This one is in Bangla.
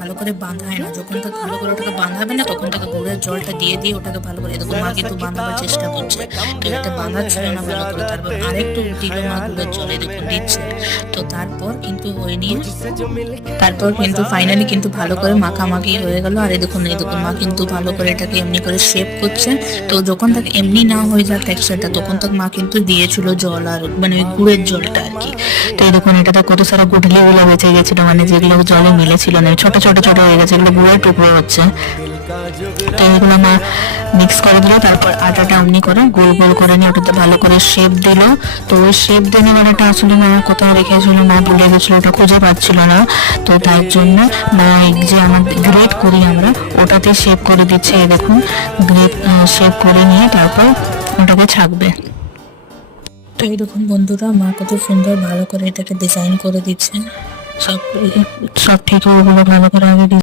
ভালো করে বাঁধায় না, যখন তাকে ভালো করে ওটাকে বাঁধাবে না তখন তাকে গুড়ের জলটা দিয়ে দিয়ে ওটাকে ভালো করে, দেখো মা কিন্তু বাঁধাবার চেষ্টা করছে, তো এটা বাঁধাচ্ছিল না ভালো করে, তারপর আরেকটু দিল মা গুড়ের জলে, দেখুন দিচ্ছে। তো তারপর কিন্তু ওই নিয়ে তারপর কিন্তু ফাইনালি কিন্তু ভালো করে মাখামাখি হয়ে গেল। আর এই দেখুন মা কিন্তু ভালো করে এটাকে এমনি করে শেপ করছে। তো যখন তাকে এমনি না হয়ে যায় টেক্সচারটা, তখন তাকে মা কিন্তু দিয়েছিল জল, আর মানে ওই গুড়ের জলটা আর কি। তো এই দেখুন এটাতে কত সারা গুটলি গুলো বেঁচে গেছিল, মানে যেগুলো জলে মিলেছিল না, ছোট ছোট ছোট হয়ে গেছে, এগুলো গুড়ের টুকরো হচ্ছে। তো এগুলো মা মিক্স করে দিল, তারপর আটাটা এমনি করে গোল গোল করে নিয়ে ওটাতে ভালো করে শেপ দিল। তো ওই শেপ দেওয়ার বেলাটা আসলে মা কোথাও রেখেছিল, মা ভুলে গেছিল, ওটা খুঁজে পাচ্ছিল না। তো তার জন্য মা যে আমাদের গ্রেট করি আমরা ওটাতে শেপ করে দিচ্ছে। এই দেখুন গ্রেট শেপ করে নিয়ে তারপর ওটাকে ছাকবে। তো এই দেখুন বন্ধুরা, মা কত সুন্দর ভালো করে এটাকে ডিজাইন করে দিচ্ছে, সব সব থেকে ওগুলো ভালো করে আগে